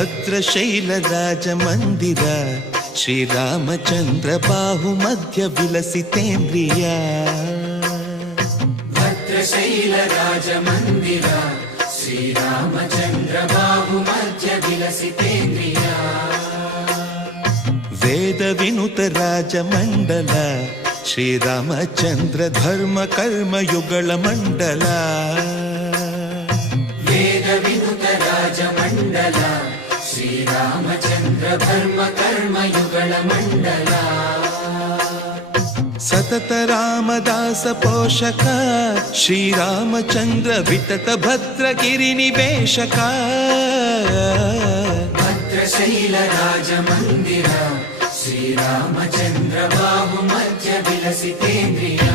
ಭದ್ರಶೈಲ ರಾಜ ಮಂದಿರ ಶ್ರೀರಾಮಚಂದ್ರ ಬಾಹು ಮಧ್ಯ ವಿಲಸಿತೇಂದ್ರಿಯ ಭದ್ರಶೈಲ ರಾಜ ಮಂದಿರ ಶ್ರೀರಾಮಚಂದ್ರ ಬಾಹು ಮಧ್ಯ ವಿಲಸಿತೇಂದ್ರಿಯ ವೇದ ವಿನುತ ರಾಜ ಮಂಡಲ ಶ್ರೀರಾಮಚಂದ್ರ ಧರ್ಮ ಕರ್ಮ ಯುಗಳ ಮಂಡಲ ವೇದ ವಿನುತ ರಾಜ ಮಂಡಲ ಶ್ರೀರಾಮಚಂದ್ರ ಧರ್ಮ ಕರ್ಮ ಯುಗಳ ಮಂಡಲ ಸತತ ರಾಮದಾಸ ಪೋಷಕ ಶ್ರೀರಾಮಚಂದ್ರ ವಿತತ ಭದ್ರಗಿರಿ ನಿವೇಶಕ ಭದ್ರಶೈಲ ರಾಜ ಮಂದಿರ ಶ್ರೀರಾಮಚಂದ್ರ ಬಾಹು ಮಧ್ಯ ವಿಲಸಿತೇಂದ್ರಿಯ